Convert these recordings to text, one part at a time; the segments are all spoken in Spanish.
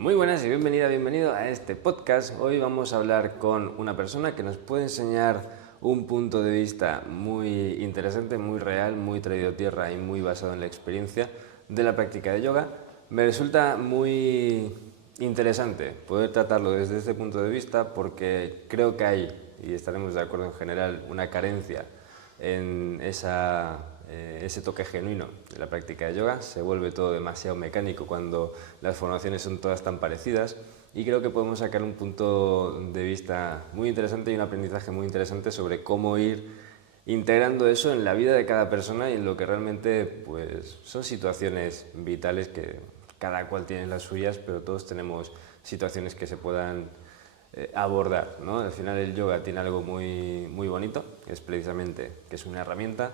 Muy buenas y bienvenido a este podcast. Hoy vamos a hablar con una persona que nos puede enseñar un punto de vista muy interesante, muy real, muy traído a tierra y muy basado en la experiencia de la práctica de yoga. Me resulta muy interesante poder tratarlo desde este punto de vista porque creo que hay, y estaremos de acuerdo en general, una carencia en ese toque genuino de la práctica de yoga. Se vuelve todo demasiado mecánico cuando las formaciones son todas tan parecidas, y creo que podemos sacar un punto de vista muy interesante y un aprendizaje muy interesante sobre cómo ir integrando eso en la vida de cada persona y en lo que realmente pues, son situaciones vitales que cada cual tiene las suyas, pero todos tenemos situaciones que se puedan abordar, ¿no? Al final el yoga tiene algo muy bonito, que es precisamente que es una herramienta,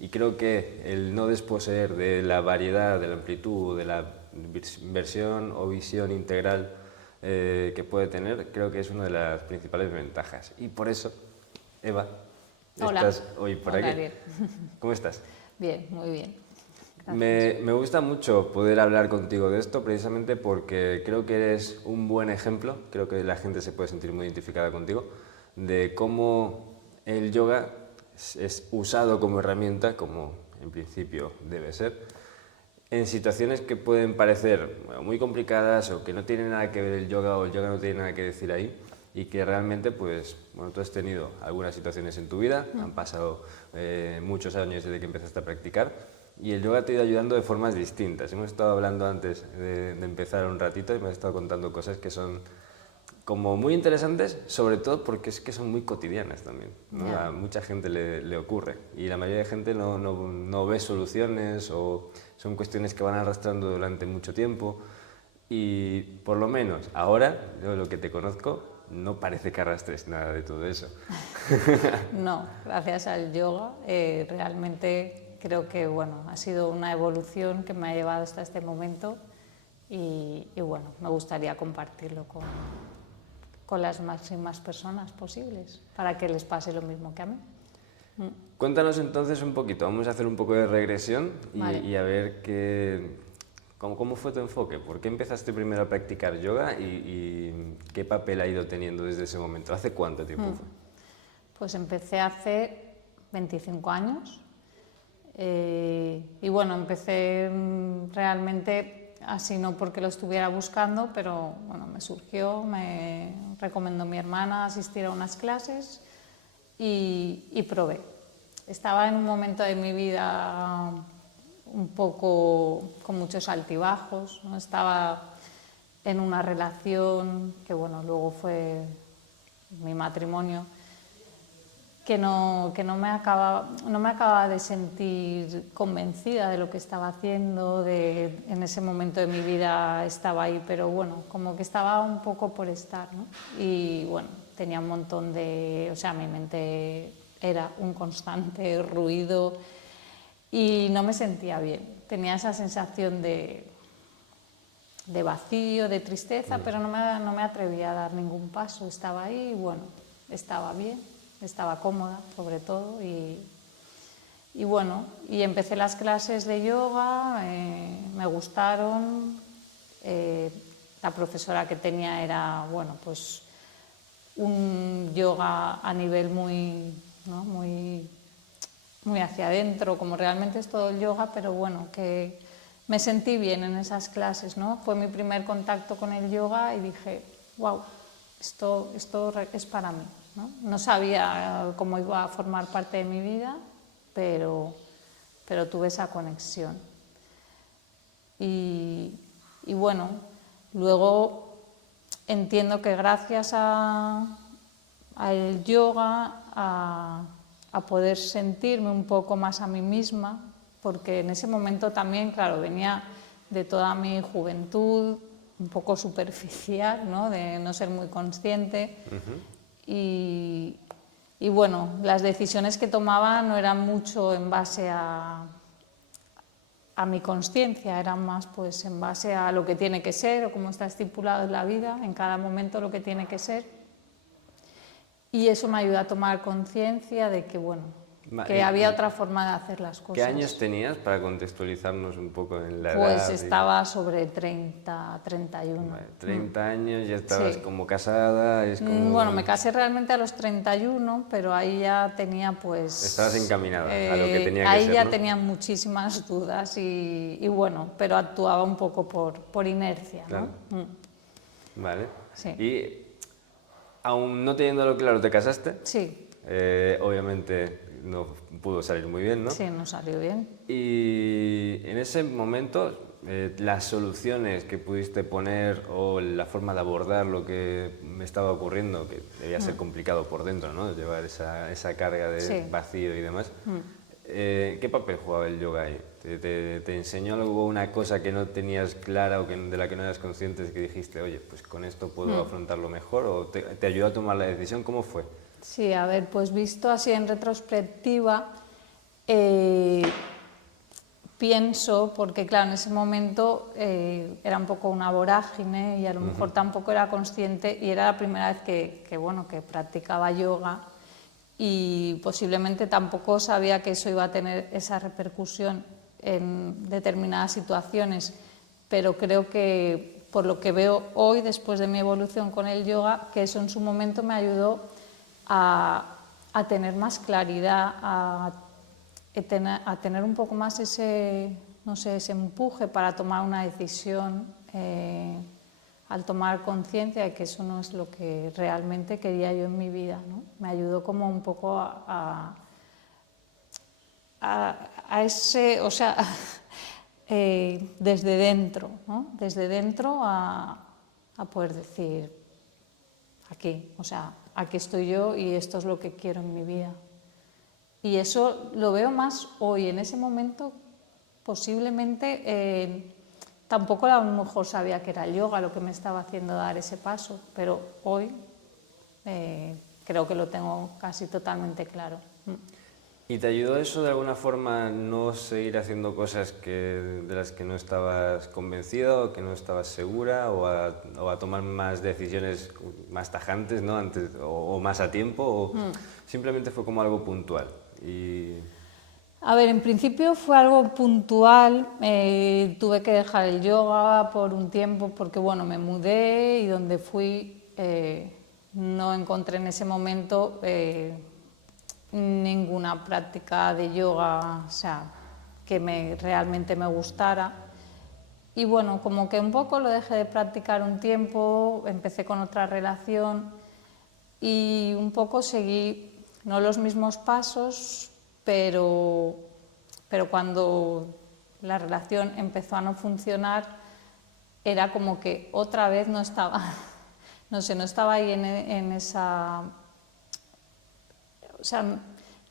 y creo que el no desposeer de la variedad, de la amplitud, de la versión o visión integral que puede tener, creo que es una de las principales ventajas. Y por eso, Eva, Hola. estás hoy por Hola, aquí. Ariel. ¿Cómo estás? Bien, muy bien. Me gusta mucho poder hablar contigo de esto precisamente porque creo que eres un buen ejemplo, creo que la gente se puede sentir muy identificada contigo, de cómo el yoga es usado como herramienta, como en principio debe ser, en situaciones que pueden parecer muy complicadas o que no tienen nada que ver el yoga, o el yoga no tiene nada que decir ahí, y que realmente pues, bueno, tú has tenido algunas situaciones en tu vida, han pasado muchos años desde que empezaste a practicar, y el yoga te ha ido ayudando de formas distintas. Hemos estado hablando antes de empezar un ratito y me has estado contando cosas que son como muy interesantes, sobre todo porque es que son muy cotidianas también, ¿no? Ya. A mucha gente le ocurre, y la mayoría de gente no ve soluciones, o son cuestiones que van arrastrando durante mucho tiempo, y por lo menos ahora, yo lo que te conozco, no parece que arrastres nada de todo eso. No, gracias al yoga, realmente creo que bueno, ha sido una evolución que me ha llevado hasta este momento y bueno, me gustaría compartirlo con las máximas personas posibles para que les pase lo mismo que a mí. Cuéntanos entonces un poquito, vamos a hacer un poco de regresión Vale. y a ver cómo fue tu enfoque. ¿Por qué empezaste primero a practicar yoga y qué papel ha ido teniendo desde ese momento? ¿Hace cuánto tiempo fue? Pues empecé hace 25 años y bueno, empecé realmente así, no porque lo estuviera buscando, pero bueno, me surgió, me recomendó mi hermana asistir a unas clases y probé. Estaba en un momento de mi vida un poco con muchos altibajos, ¿no? Estaba en una relación que bueno, luego fue mi matrimonio, que no me acababa de sentir convencida de lo que estaba haciendo, en ese momento de mi vida estaba ahí, pero bueno, como que estaba un poco por estar, ¿no? Y bueno, tenía un montón o sea, mi mente era un constante ruido y no me sentía bien. Tenía esa sensación de vacío, de tristeza, pero no me atrevía a dar ningún paso. Estaba ahí y bueno, estaba bien, estaba cómoda sobre todo y bueno, y empecé las clases de yoga, me gustaron, la profesora que tenía era, bueno, pues un yoga a nivel muy, ¿no? muy hacia adentro, como realmente es todo el yoga, pero bueno, que me sentí bien en esas clases, ¿no? Fue mi primer contacto con el yoga y dije, wow, esto es para mí, ¿no? No sabía cómo iba a formar parte de mi vida, pero tuve esa conexión. Y bueno, luego entiendo que gracias al yoga, a poder sentirme un poco más a mí misma, porque en ese momento también, claro, venía de toda mi juventud, un poco superficial, ¿no? De no ser muy consciente. Y bueno, las decisiones que tomaba no eran mucho en base a mi consciencia, eran más pues en base a lo que tiene que ser o cómo está estipulado en la vida, en cada momento lo que tiene que ser. Y eso me ayuda a tomar conciencia de que, bueno, que había otra forma de hacer las cosas. ¿Qué años tenías para contextualizarnos un poco en la edad? Pues estaba sobre 30, 31. Vale, 30 años, ya estabas como casada. Bueno, me casé realmente a los 31, pero ahí ya tenía pues... Estabas encaminada a lo que tenía que ahí ser, ya ¿no? tenía muchísimas dudas y bueno, pero actuaba un poco por inercia, Claro. ¿no? Vale. Sí. Y aún no teniéndolo claro, ¿te casaste? Sí. Obviamente no pudo salir muy bien, ¿no? Sí, no salió bien. Y en ese momento, las soluciones que pudiste poner o la forma de abordar lo que me estaba ocurriendo, que debía ser complicado por dentro, ¿no? Llevar esa carga de vacío y demás. ¿Qué papel jugaba el yoga ahí? ¿Te enseñó algo, una cosa que no tenías clara o de la que no eras consciente, que dijiste, oye, pues con esto puedo afrontarlo mejor? ¿O te ayudó a tomar la decisión? ¿Cómo fue? Sí, a ver, pues visto así en retrospectiva, pienso, porque claro, en ese momento era un poco una vorágine y a lo mejor tampoco era consciente y era la primera vez que practicaba yoga y posiblemente tampoco sabía que eso iba a tener esa repercusión en determinadas situaciones, pero creo que por lo que veo hoy, después de mi evolución con el yoga, que eso en su momento me ayudó a tener más claridad, a tener un poco más ese empuje para tomar una decisión, al tomar conciencia de que eso no es lo que realmente quería yo en mi vida, ¿no? Me ayudó como un poco a ese, o sea, desde dentro, ¿no? Desde dentro a poder decir, aquí, o sea, aquí estoy yo y esto es lo que quiero en mi vida. Y eso lo veo más hoy. En ese momento posiblemente tampoco a lo mejor sabía que era el yoga lo que me estaba haciendo dar ese paso, pero hoy creo que lo tengo casi totalmente claro. ¿Y te ayudó eso de alguna forma a no seguir haciendo cosas de las que no estabas convencida o que no estabas segura o a tomar más decisiones más tajantes, ¿no? Antes, o más a tiempo? ¿O simplemente fue como algo puntual? A ver, en principio fue algo puntual. Tuve que dejar el yoga por un tiempo porque bueno, me mudé y donde fui no encontré en ese momento ninguna práctica de yoga, o sea, que realmente me gustara. Y bueno, como que un poco lo dejé de practicar un tiempo, empecé con otra relación y un poco seguí, no los mismos pasos, pero cuando la relación empezó a no funcionar, era como que otra vez no estaba, no sé, no estaba ahí en esa... O sea,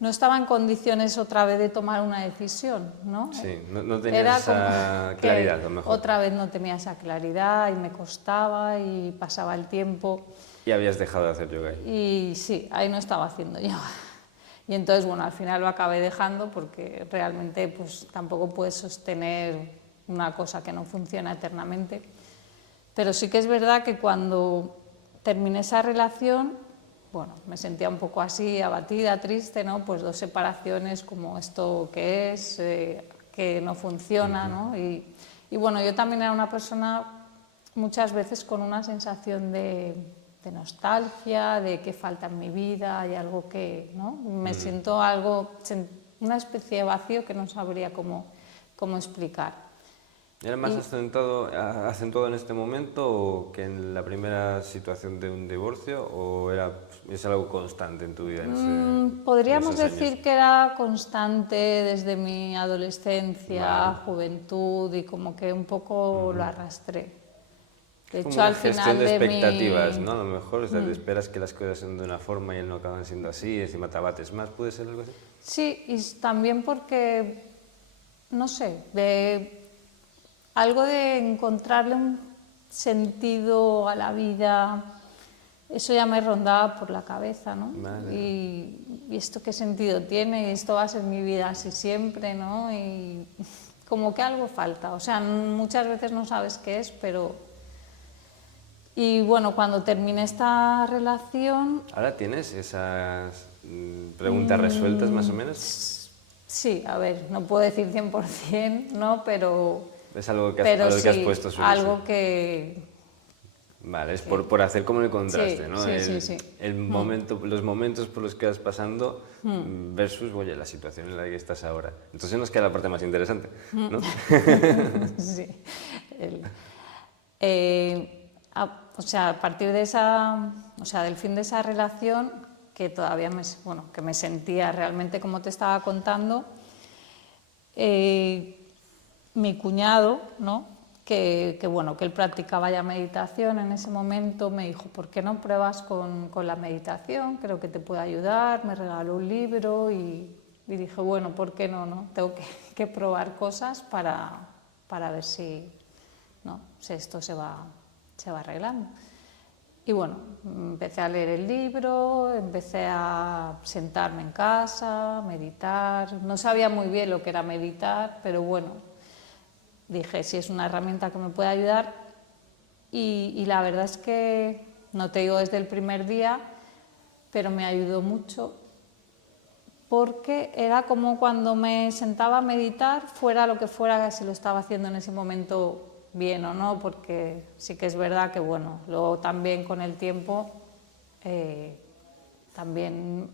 no estaba en condiciones otra vez de tomar una decisión, ¿no? Sí, no tenía esa claridad, a lo mejor. Otra vez no tenía esa claridad y me costaba y pasaba el tiempo. Y habías dejado de hacer yoga ahí. Y sí, ahí no estaba haciendo yoga. Y entonces, bueno, al final lo acabé dejando porque realmente pues tampoco puedes sostener una cosa que no funciona eternamente. Pero sí que es verdad que cuando terminé esa relación, bueno, me sentía un poco así, abatida, triste, ¿no? Pues 2 separaciones, como esto que es, que no funciona, ¿no? Y bueno, yo también era una persona muchas veces con una sensación de nostalgia, de qué falta en mi vida, hay algo que, ¿no? Me siento una especie de vacío que no sabría cómo explicar. ¿Era más acentuado en este momento que en la primera situación de un divorcio o es algo constante en tu vida? Podríamos decir que era constante desde mi adolescencia, juventud y como que un poco lo arrastré. De hecho, al final de expectativas, ¿no? A lo mejor esperas que las cosas sean de una forma y no acaban siendo así, y encima te abates más, ¿puede ser algo así? Sí, y también porque, no sé, algo de encontrarle un sentido a la vida, eso ya me rondaba por la cabeza, ¿no? Vale. ¿Y esto qué sentido tiene? ¿Esto va a ser mi vida así siempre, no? Y como que algo falta, o sea, muchas veces no sabes qué es, pero... Y bueno, cuando terminé esta relación... ¿Ahora tienes esas preguntas resueltas más o menos. Sí, a ver, no puedo decir 100%, ¿no? Pero... Es algo que pero a lo que has sí, puesto su algo que... Vale, es por hacer como el contraste, Sí, ¿no? sí. El momento, los momentos por los que vas pasando versus, oye, la situación en la que estás ahora. Entonces nos queda la parte más interesante, ¿no? Sí. El- o sea, a partir de esa, o sea, del fin de esa relación, que todavía bueno, que me sentía realmente como te estaba contando, mi cuñado, ¿no? Bueno, que él practicaba ya meditación en ese momento, me dijo, ¿por qué no pruebas con la meditación? Creo que te puede ayudar, me regaló un libro y dije, bueno, ¿por qué no? ¿No? Tengo que probar cosas para ver si, ¿no? Si esto se va arreglando. Y bueno, empecé a leer el libro, empecé a sentarme en casa, meditar. No sabía muy bien lo que era meditar, pero bueno, dije, si es una herramienta que me puede ayudar. Y la verdad es que, no te digo desde el primer día, pero me ayudó mucho, porque era como cuando me sentaba a meditar, fuera lo que fuera, si lo estaba haciendo en ese momento bien o no, porque sí que es verdad que, bueno, luego también con el tiempo, también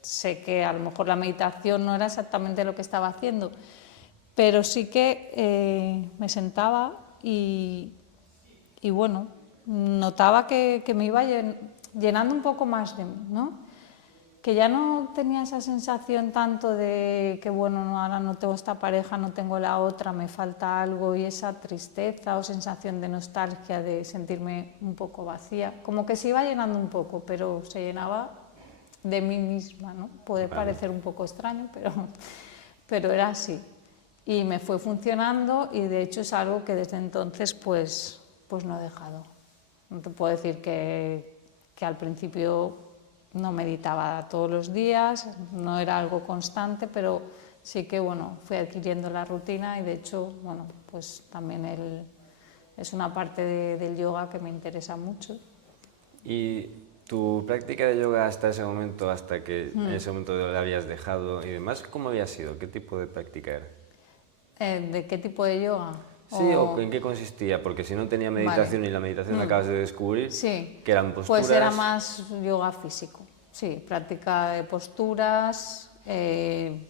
sé que a lo mejor la meditación no era exactamente lo que estaba haciendo, pero sí que me sentaba y bueno, notaba que me iba llenando un poco más de mí, ¿no? Que ya no tenía esa sensación tanto de que, bueno, no, ahora no tengo esta pareja, no tengo la otra, me falta algo, y esa tristeza o sensación de nostalgia, de sentirme un poco vacía, como que se iba llenando un poco, pero se llenaba de mí misma, ¿no? Puede parecer un poco extraño, pero era así. Y me fue funcionando, y de hecho es algo que desde entonces pues no he dejado. No te puedo decir que al principio no meditaba todos los días, no era algo constante, pero sí que, bueno, fui adquiriendo la rutina, y de hecho, bueno, pues también es una parte del yoga que me interesa mucho. ¿Y tu práctica de yoga hasta ese momento, hasta que en ese momento la habías dejado y demás, cómo había sido? ¿Qué tipo de práctica era? ¿De qué tipo de yoga? Sí, o en qué consistía, porque si no tenía meditación Vale. y la meditación la acabas de descubrir, Sí, que eran posturas... pues era más yoga físico, sí, práctica de posturas,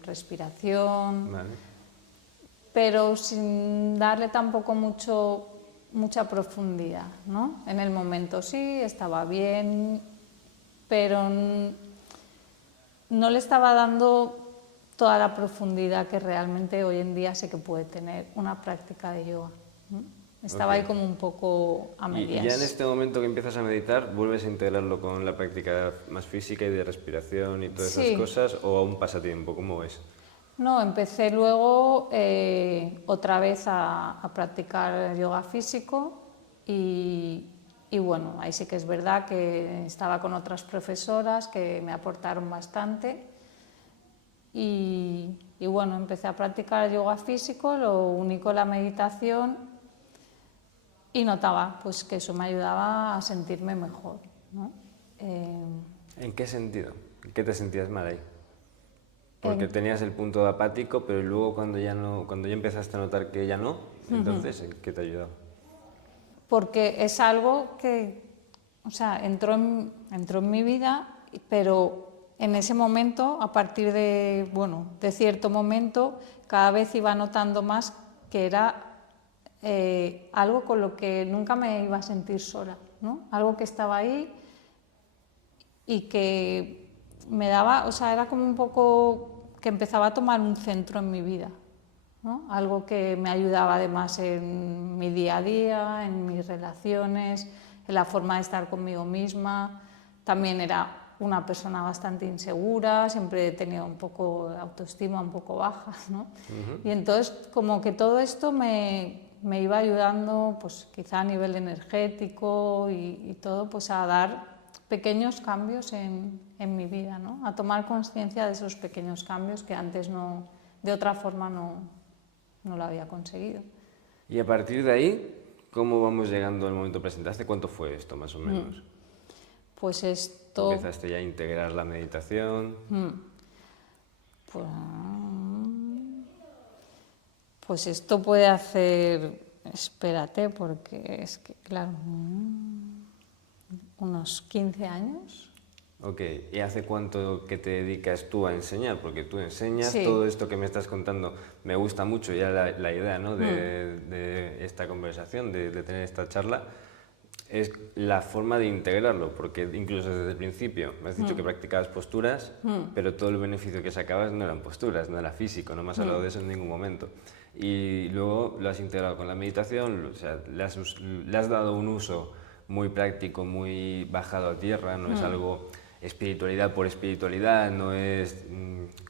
respiración, Vale. pero sin darle tampoco mucha profundidad, ¿no? En el momento sí, estaba bien, pero no le estaba dando toda la profundidad que realmente hoy en día sé que puede tener una práctica de yoga, ¿no? Estaba ahí como un poco a medias. Y ya en este momento que empiezas a meditar, ¿vuelves a integrarlo con la práctica más física y de respiración y todas esas cosas, o a un pasatiempo? ¿Cómo es? No, empecé luego otra vez a practicar yoga físico y bueno, ahí sí que es verdad que estaba con otras profesoras que me aportaron bastante y bueno, empecé a practicar yoga físico, lo único la meditación, y notaba pues que eso me ayudaba a sentirme mejor, ¿no? ¿En qué sentido? ¿En qué te sentías mal ahí? Porque tenías el punto apático, pero luego cuando ya empezaste a notar que ya no, entonces, ¿en qué te ayudó? Porque es algo que, o sea, entró en mi vida, pero en ese momento, a partir de, bueno, de cierto momento, cada vez iba notando más que era algo con lo que nunca me iba a sentir sola, ¿no? Algo que estaba ahí y que me daba, o sea, era como un poco que empezaba a tomar un centro en mi vida, ¿no? Algo que me ayudaba además en mi día a día, en mis relaciones, en la forma de estar conmigo misma. También era una persona bastante insegura, siempre he tenido un poco de autoestima un poco baja, ¿no? Y entonces como que todo esto me iba ayudando, pues quizá a nivel energético y todo, pues a dar pequeños cambios en mi vida, ¿no? A tomar conciencia de esos pequeños cambios que antes no, de otra forma no lo había conseguido. Y a partir de ahí, ¿cómo vamos llegando al momento presente? ¿Hace cuánto fue esto, más o menos? Pues esto... Empezaste ya a integrar la meditación. Pues esto puede hacer... Espérate, porque es que, claro, unos 15 años. Ok, ¿y hace cuánto que te dedicas tú a enseñar? Porque tú enseñas, Sí. todo esto que me estás contando, me gusta mucho ya la idea, ¿no? de esta conversación, de tener esta charla, es la forma de integrarlo, porque incluso desde el principio me has dicho que practicabas posturas, pero todo el beneficio que sacabas no eran posturas, no era físico, no me has hablado de eso en ningún momento. Y luego lo has integrado con la meditación, o sea, le has dado un uso muy práctico, muy bajado a tierra, no es algo espiritualidad por espiritualidad, no es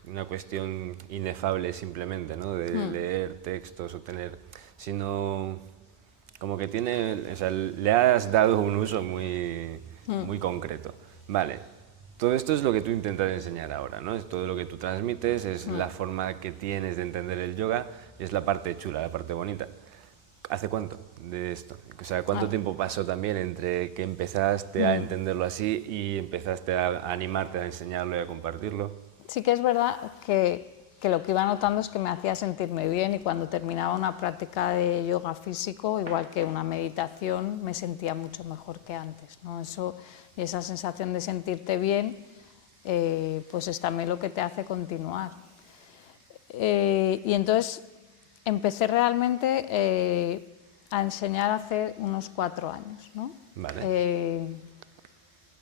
una cuestión inefable simplemente, ¿no? De leer textos o tener, sino como que tiene, o sea, le has dado un uso muy, muy concreto. Vale, todo esto es lo que tú intentas enseñar ahora, ¿no? Es todo lo que tú transmites, es la forma que tienes de entender el yoga y es la parte chula, la parte bonita. ¿Hace cuánto de esto? O sea, ¿cuánto tiempo pasó también entre que empezaste a entenderlo así y empezaste a animarte a enseñarlo y a compartirlo? Sí que es verdad que lo que iba notando es que me hacía sentirme bien y cuando terminaba una práctica de yoga físico, igual que una meditación, me sentía mucho mejor que antes, ¿no? Eso, y esa sensación de sentirte bien, pues es también lo que te hace continuar. Y entonces empecé realmente a enseñar hace unos 4 años, ¿no? Vale.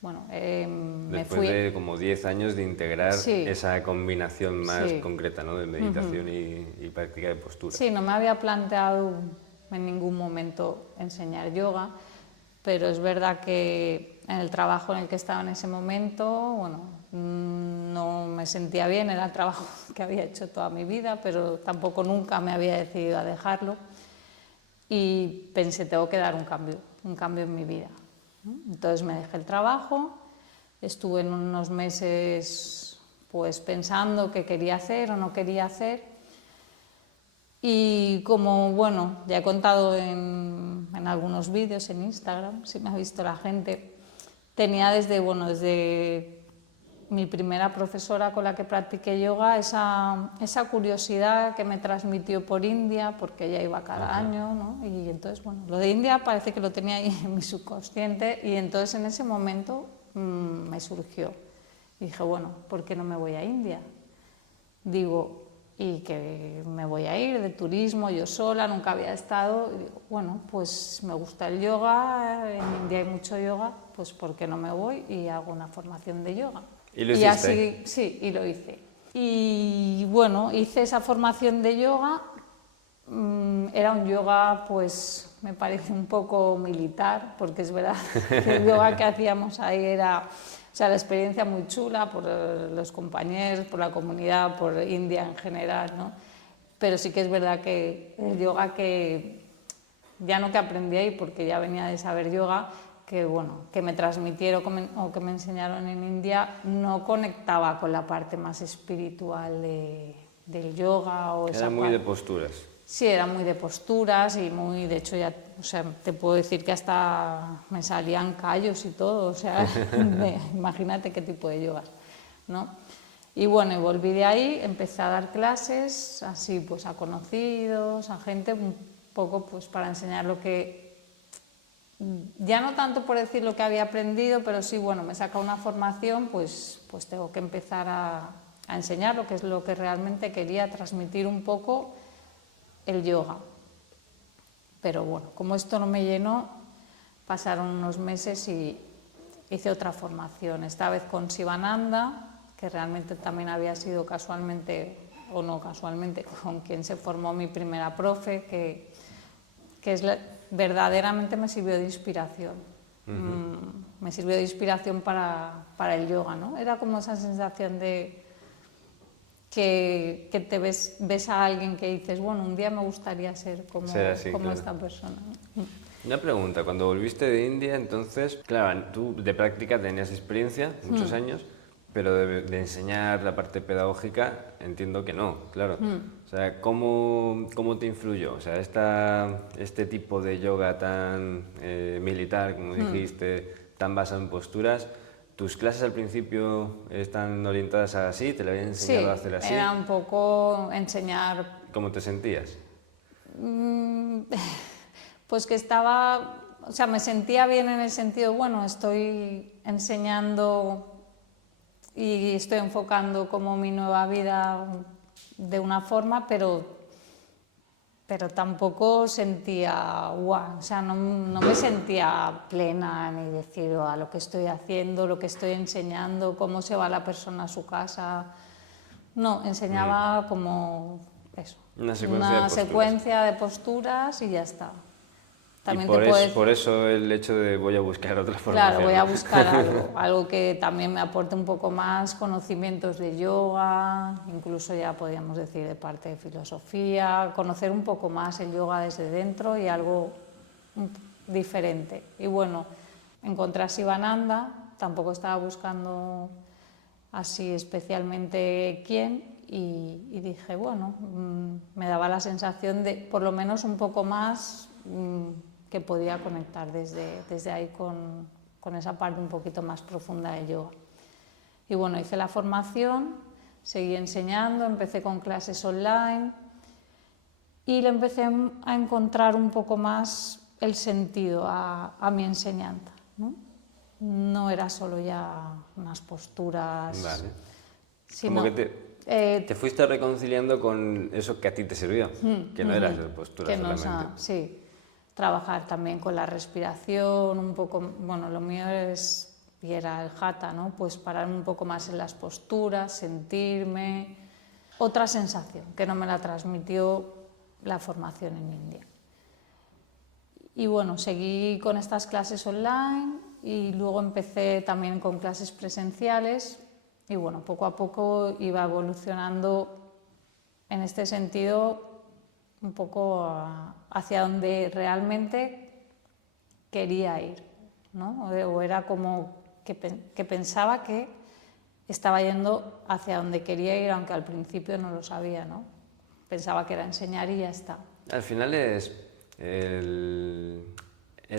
Me Después fui... de como 10 años de integrar Sí. esa combinación más Sí. concreta, ¿no? De meditación y práctica de postura. Sí, no me había planteado en ningún momento enseñar yoga, pero es verdad que en el trabajo en el que estaba en ese momento, bueno, no me sentía bien, era el trabajo que había hecho toda mi vida, pero tampoco nunca me había decidido a dejarlo y pensé, tengo que dar un cambio en mi vida. Entonces me dejé el trabajo, estuve en unos meses pues pensando qué quería hacer o no quería hacer y como, bueno, ya he contado en algunos vídeos en Instagram, si me ha visto la gente, tenía desde mi primera profesora con la que practiqué yoga esa curiosidad que me transmitió por India, porque ella iba cada año, ¿no? Y entonces, bueno, lo de India parece que lo tenía ahí en mi subconsciente y entonces en ese momento me surgió. Y dije, bueno, ¿por qué no me voy a India? Digo, y que me voy a ir de turismo, yo sola, nunca había estado. Y digo, bueno, pues me gusta el yoga, en India hay mucho yoga, pues ¿por qué no me voy y hago una formación de yoga? ¿Y lo hiciste? Así, sí, y lo hice. Y bueno, hice esa formación de yoga, era un yoga, pues me parece un poco militar, porque es verdad que el yoga que hacíamos ahí era, o sea, la experiencia muy chula por los compañeros, por la comunidad, por India en general, ¿no? Pero sí que es verdad que el yoga que, ya no que aprendí ahí, porque ya venía de saber yoga, que, bueno, que me transmitieron o que me enseñaron en India no conectaba con la parte más espiritual del yoga. Era muy de posturas. Sí, era muy de posturas y muy, de hecho, ya, o sea, te puedo decir que hasta me salían callos y todo, o sea, imagínate qué tipo de yoga, ¿no? Y bueno, y volví de ahí, empecé a dar clases, así pues a conocidos, a gente, un poco pues para enseñar lo que, ya no tanto por decir lo que había aprendido, pero sí, bueno, me saca una formación, pues tengo que empezar a enseñar lo que es lo que realmente quería transmitir un poco el yoga. Pero bueno, como esto no me llenó, pasaron unos meses y hice otra formación, esta vez con Sivananda, que realmente también había sido casualmente, o no casualmente, con quien se formó mi primera profe, que verdaderamente me sirvió de inspiración. Me sirvió de inspiración para el yoga, ¿no? Era como esa sensación de que te ves a alguien que dices, bueno, un día me gustaría ser como claro, esta persona, ¿no? Una pregunta, cuando volviste de India, entonces, claro, tú de práctica tenías experiencia, muchos años, Pero de enseñar la parte pedagógica, entiendo que no, claro. O sea, ¿cómo te influyó? O sea, este tipo de yoga tan militar, como dijiste, tan basado en posturas, ¿tus clases al principio están orientadas a así? ¿Te lo habían enseñado a hacer así? Sí, era un poco enseñar. ¿Cómo te sentías? Pues que estaba, o sea, me sentía bien en el sentido, bueno, estoy enseñando y estoy enfocando como mi nueva vida de una forma, pero tampoco sentía, guau, o sea, no me sentía plena ni decir a lo que estoy haciendo, lo que estoy enseñando, cómo se va la persona a su casa. No, enseñaba como eso, Una secuencia de posturas y ya está. También por eso el hecho de voy a buscar otra formación. Claro, voy a buscar algo que también me aporte un poco más conocimientos de yoga, incluso ya podríamos decir de parte de filosofía, conocer un poco más el yoga desde dentro y algo diferente. Y bueno, encontré a Sivananda, tampoco estaba buscando así especialmente quién, y dije, bueno, me daba la sensación de por lo menos un poco más que podía conectar desde ahí con esa parte un poquito más profunda de yoga. Y bueno, hice la formación, seguí enseñando, empecé con clases online y le empecé a encontrar un poco más el sentido a mi enseñanza, ¿no? No era solo ya unas posturas, vale. sino como que te fuiste reconciliando con eso que a ti te sirvió, que no eran posturas solamente. Sí, trabajar también con la respiración, un poco, bueno, lo mío era el hatha, ¿no? Pues parar un poco más en las posturas, sentirme, otra sensación que no me la transmitió la formación en India. Y bueno, seguí con estas clases online y luego empecé también con clases presenciales y bueno, poco a poco iba evolucionando en este sentido un poco hacia donde realmente quería ir, ¿no? O era como que pensaba que estaba yendo hacia donde quería ir, aunque al principio no lo sabía, ¿no? Pensaba que era enseñar y ya está. Al final es el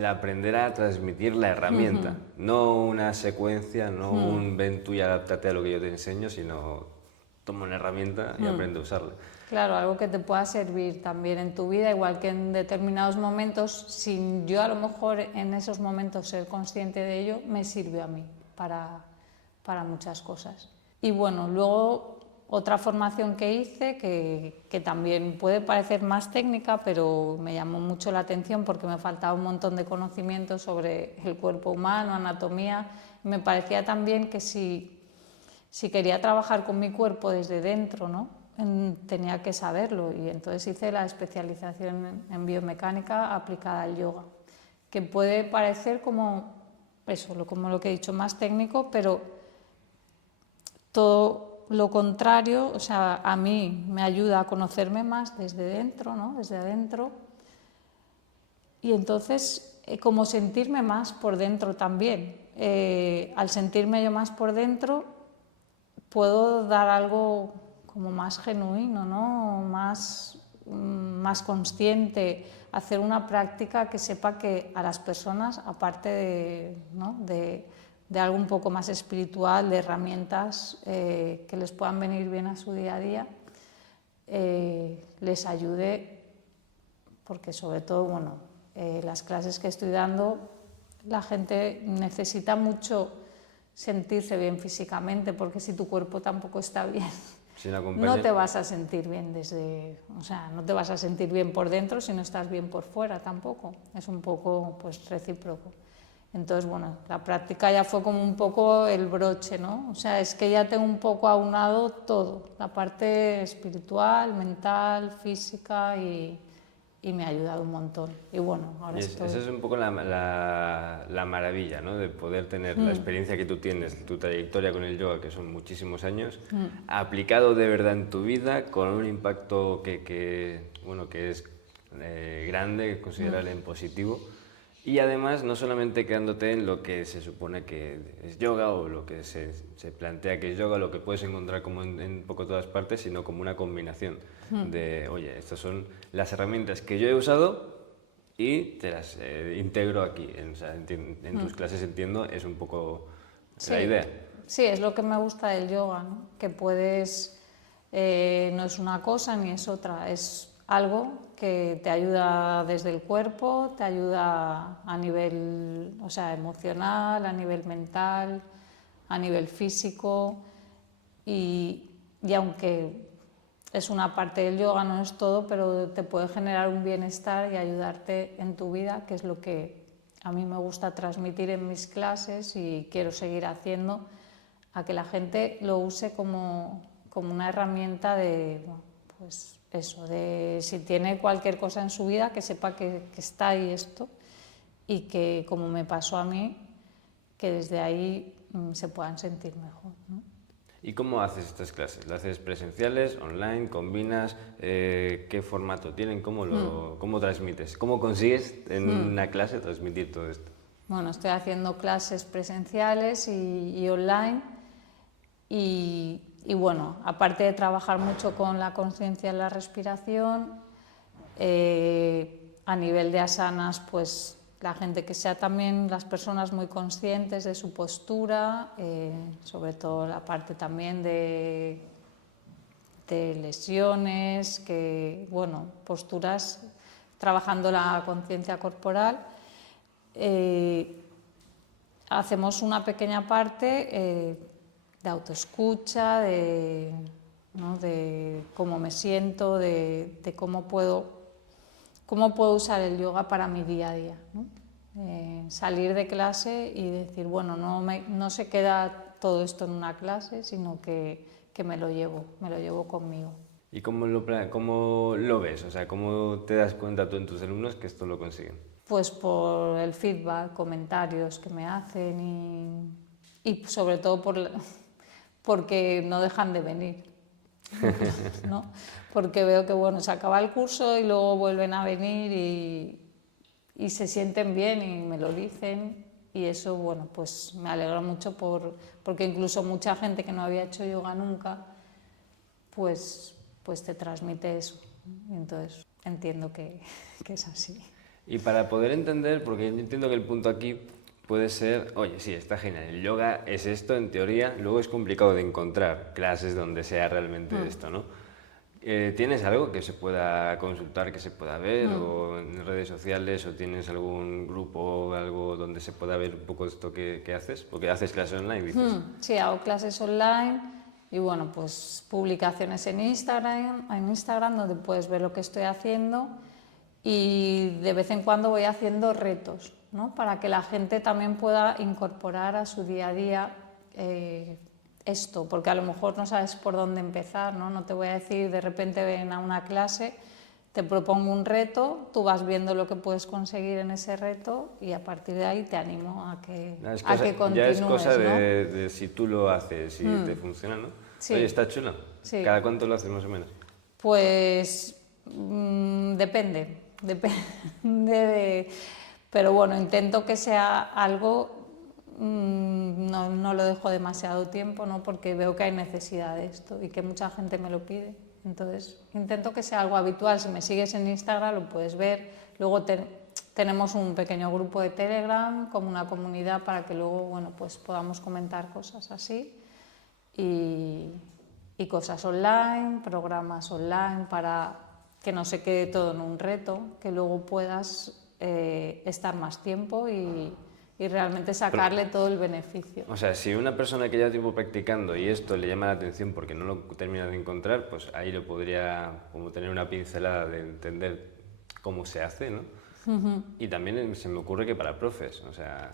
aprender a transmitir la herramienta, no una secuencia, no un ven tú y adáptate a lo que yo te enseño, sino toma una herramienta y aprende a usarla. Claro, algo que te pueda servir también en tu vida, igual que en determinados momentos, sin yo a lo mejor en esos momentos ser consciente de ello, me sirvió a mí para muchas cosas. Y bueno, luego otra formación que hice, que también puede parecer más técnica, pero me llamó mucho la atención porque me faltaba un montón de conocimientos sobre el cuerpo humano, anatomía. Me parecía también que si quería trabajar con mi cuerpo desde dentro, ¿no? Tenía que saberlo, y entonces hice la especialización en biomecánica aplicada al yoga, que puede parecer como eso, como lo que he dicho, más técnico, pero todo lo contrario, o sea, a mí me ayuda a conocerme más desde dentro, ¿no? Desde adentro, y entonces como sentirme más por dentro también. Al sentirme yo más por dentro puedo dar algo como más genuino, ¿no? Más consciente, hacer una práctica que sepa que a las personas, aparte de algo un poco más espiritual, de herramientas que les puedan venir bien a su día a día, les ayude, porque sobre todo, bueno, las clases que estoy dando, la gente necesita mucho sentirse bien físicamente, porque si tu cuerpo tampoco está bien, no te vas a sentir bien no te vas a sentir bien por dentro si no estás bien por fuera tampoco. Es un poco pues recíproco. Entonces, bueno, la práctica ya fue como un poco el broche, ¿no? O sea, es que ya tengo un poco aunado todo, la parte espiritual, mental, física, y me ha ayudado un montón. Y bueno, ahora estoy... Esa es un poco la maravilla, ¿no? De poder tener la experiencia que tú tienes, tu trayectoria con el yoga, que son muchísimos años, aplicado de verdad en tu vida, con un impacto que es grande, considerable en positivo, Y además, no solamente quedándote en lo que se supone que es yoga o lo que se plantea que es yoga, lo que puedes encontrar como en un poco todas partes, sino como una combinación de, oye, estas son las herramientas que yo he usado y te las integro aquí. O sea, en tus clases, entiendo, es un poco la idea. Sí, es lo que me gusta del yoga, ¿no? Que puedes, no es una cosa ni es otra, es algo que te ayuda desde el cuerpo, te ayuda a nivel, o sea, emocional, a nivel mental, a nivel físico y aunque es una parte del yoga, no es todo, pero te puede generar un bienestar y ayudarte en tu vida, que es lo que a mí me gusta transmitir en mis clases y quiero seguir haciendo, a que la gente lo use como una herramienta de, bueno, pues eso, de si tiene cualquier cosa en su vida, que sepa que está ahí esto y que, como me pasó a mí, que desde ahí se puedan sentir mejor, ¿no? ¿Y cómo haces estas clases? ¿Las haces presenciales, online, combinas? ¿Qué formato tienen? ¿Cómo transmites? ¿Cómo consigues en una clase transmitir todo esto? Bueno, estoy haciendo clases presenciales y online y bueno, aparte de trabajar mucho con la conciencia en la respiración, a nivel de asanas, pues la gente que sea también, las personas muy conscientes de su postura, sobre todo la parte también de lesiones, que, bueno, posturas, trabajando la conciencia corporal. Hacemos una pequeña parte de autoescucha, ¿no? De cómo me siento, de cómo puedo usar el yoga para mi día a día, ¿no? Salir de clase y decir, bueno, no se queda todo esto en una clase, sino que me lo llevo conmigo. ¿Y cómo lo ves? O sea, ¿cómo te das cuenta tú en tus alumnos que esto lo consiguen? Pues por el feedback, comentarios que me hacen y sobre todo porque no dejan de venir, ¿no? Porque veo que, bueno, se acaba el curso y luego vuelven a venir y se sienten bien y me lo dicen y eso, bueno, pues me alegra mucho porque incluso mucha gente que no había hecho yoga nunca, pues te transmite eso. Y entonces entiendo que es así. Y para poder entender, porque yo entiendo que el punto aquí puede ser, oye, sí, está genial, el yoga es esto en teoría, luego es complicado de encontrar clases donde sea realmente esto, ¿no? ¿Tienes algo que se pueda consultar, que se pueda ver, o en redes sociales, o tienes algún grupo o algo donde se pueda ver un poco esto que haces? Porque haces clases online, dices. Sí, hago clases online y bueno, pues publicaciones en Instagram donde puedes ver lo que estoy haciendo y de vez en cuando voy haciendo retos, ¿no? Para que la gente también pueda incorporar a su día a día esto, porque a lo mejor no sabes por dónde empezar, ¿no? No te voy a decir de repente ven a una clase, te propongo un reto, tú vas viendo lo que puedes conseguir en ese reto y a partir de ahí te animo a que continúes. Ya es cosa, ¿no? de si tú lo haces y te funciona, ¿no? Sí. Oye, está chulo. Sí. ¿Cada cuánto lo haces más o menos? Pues depende pero bueno, intento que sea algo, no lo dejo demasiado tiempo, ¿no? Porque veo que hay necesidad de esto y que mucha gente me lo pide, entonces intento que sea algo habitual. Si me sigues en Instagram lo puedes ver, luego tenemos un pequeño grupo de Telegram como una comunidad para que luego, bueno, pues podamos comentar cosas así y cosas online, programas online para que no se quede todo en un reto, que luego puedas estar más tiempo y realmente sacarle todo el beneficio. O sea, si una persona que lleva tiempo practicando y esto le llama la atención porque no lo termina de encontrar, pues ahí lo podría como tener una pincelada de entender cómo se hace, ¿no? Y también se me ocurre que para profes, o sea...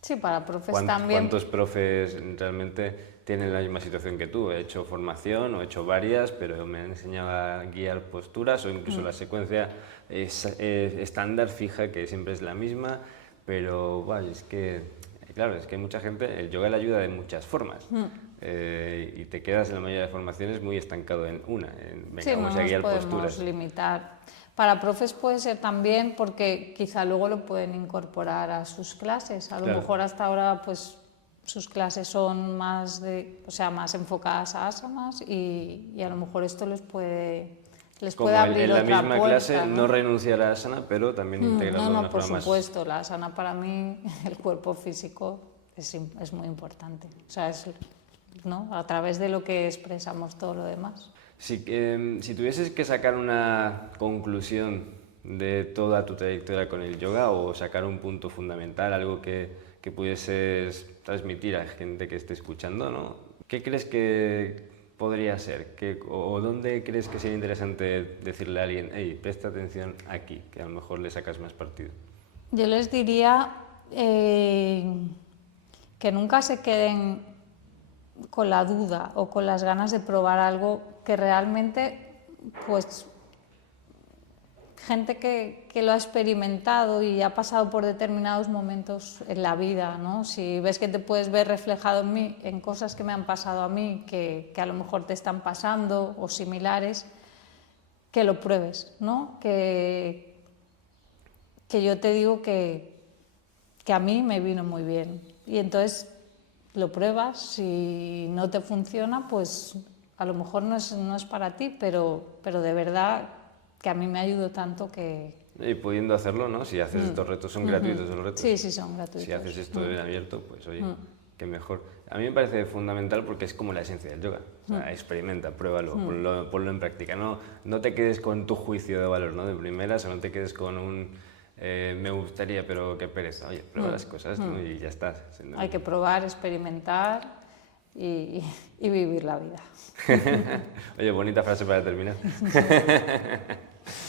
Sí, para profes también. ¿Cuántos profes realmente tienen la misma situación que tú? He hecho formación o he hecho varias, pero me han enseñado a guiar posturas o incluso la secuencia estándar, fija, que siempre es la misma, pero vaya, es que, claro, es que hay mucha gente, el yoga le ayuda de muchas formas y te quedas en la mayoría de formaciones muy estancado en una, venga, Sí, vamos no a guiar nos posturas. podemos limitar. Para profes puede ser también porque quizá luego lo pueden incorporar a sus clases. A lo mejor hasta ahora pues sus clases son más más enfocadas a asanas y a lo mejor esto les puede abrir otra puerta. En la misma clase no renunciar a asana, pero también integrarlo de una por forma supuesto, la asana para mí, el cuerpo físico es muy importante. O sea, ¿no? A través de lo que expresamos todo lo demás. Si tuvieses que sacar una conclusión de toda tu trayectoria con el yoga o sacar un punto fundamental, algo que pudieses transmitir a gente que esté escuchando, ¿no? ¿Qué crees que podría ser? ¿O dónde crees que sería interesante decirle a alguien, hey, presta atención aquí, que a lo mejor le sacas más partido? Yo les diría que nunca se queden con la duda o con las ganas de probar algo que realmente, pues, gente que lo ha experimentado y ha pasado por determinados momentos en la vida, ¿no? Si ves que te puedes ver reflejado en mí, en cosas que me han pasado a mí, que a lo mejor te están pasando o similares, que lo pruebes, ¿no? Que yo te digo que a mí me vino muy bien. Y entonces lo pruebas, si no te funciona, pues a lo mejor no es para ti, pero de verdad que a mí me ayudó tanto que... Y pudiendo hacerlo, ¿no? Si haces estos retos, ¿son gratuitos los retos? Sí, son gratuitos. Si haces esto en abierto, pues oye, qué mejor. A mí me parece fundamental porque es como la esencia del yoga. O sea, experimenta, pruébalo, ponlo en práctica. No te quedes con tu juicio de valor, ¿no? De primeras, o no te quedes con un... me gustaría, pero qué pereza. Oye, prueba las cosas, ¿no? Y ya está. Hay que probar, experimentar y vivir la vida. Oye, bonita frase para terminar.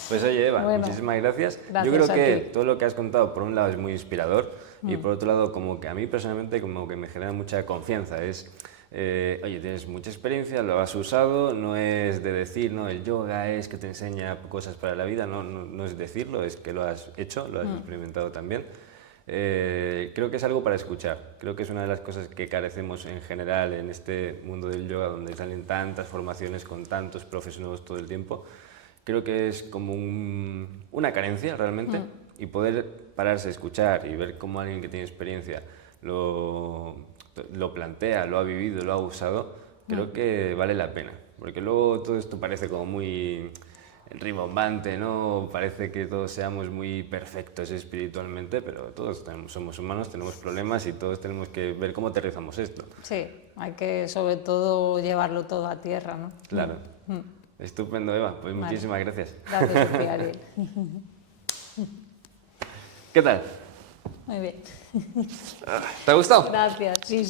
Pues oye, Eva, bueno, muchísimas gracias. Yo creo que todo lo que has contado, por un lado, es muy inspirador y por otro lado, como que a mí personalmente como que me genera mucha confianza. Oye, tienes mucha experiencia, lo has usado, no es de decir, no, el yoga es que te enseña cosas para la vida, no es decirlo, es que lo has hecho, lo has experimentado también. Creo que es algo para escuchar, creo que es una de las cosas que carecemos en general en este mundo del yoga donde salen tantas formaciones con tantos profes nuevos todo el tiempo. Creo que es como una carencia realmente y poder pararse, escuchar y ver cómo alguien que tiene experiencia lo plantea, lo ha vivido, lo ha usado, creo que vale la pena, porque luego todo esto parece como muy rimbombante, ¿no? Parece que todos seamos muy perfectos espiritualmente, pero todos somos humanos, tenemos problemas y todos tenemos que ver cómo aterrizamos esto. Sí, hay que sobre todo llevarlo todo a tierra, ¿no? Claro. Estupendo, Eva, pues muchísimas gracias. Gracias, Sofía, Ariel. ¿Qué tal? Muy bien. ¿Te ha gustado? Gracias, sí.